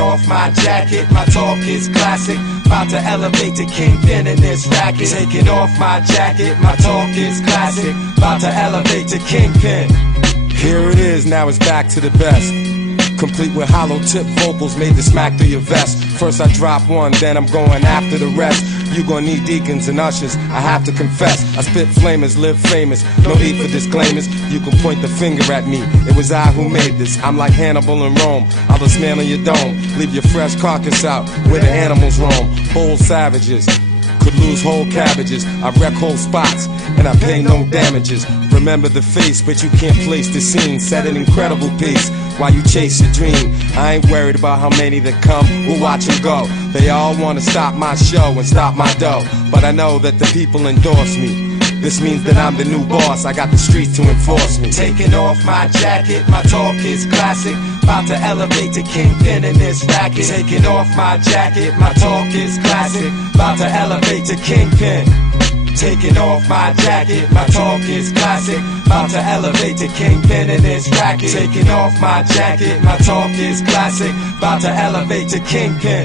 off my jacket, my talk is classic. About to elevate to kingpin in this racket. Taking off my jacket, my talk is classic. About to elevate to kingpin. Here it is, now it's back to the best. Complete with hollow tip vocals made to smack through your vest. First I drop one, then I'm going after the rest. You gon' need deacons and ushers, I have to confess. I spit flamers, live famous, no need for disclaimers. You can point the finger at me, it was I who made this. I'm like Hannibal in Rome, I'll dismantle your dome. Leave your fresh carcass out where the animals roam. Bold savages could lose whole cabbages. I wreck whole spots and I pay no damages. Remember the face, but you can't place the scene. Set an incredible pace while you chase your dream. I ain't worried about how many that come, we'll watch them go. They all wanna stop my show and stop my dough, but I know that the people endorse me. This means that I'm the new boss, I got the streets to enforce me. Taking off my jacket, my talk is classic. About to elevate to kingpin in this racket. Taking off my jacket, my talk is classic. About to elevate to kingpin. Taking off my jacket, my talk is classic. About to elevate to kingpin in this racket. Taking off my jacket, my talk is classic. About to elevate to kingpin.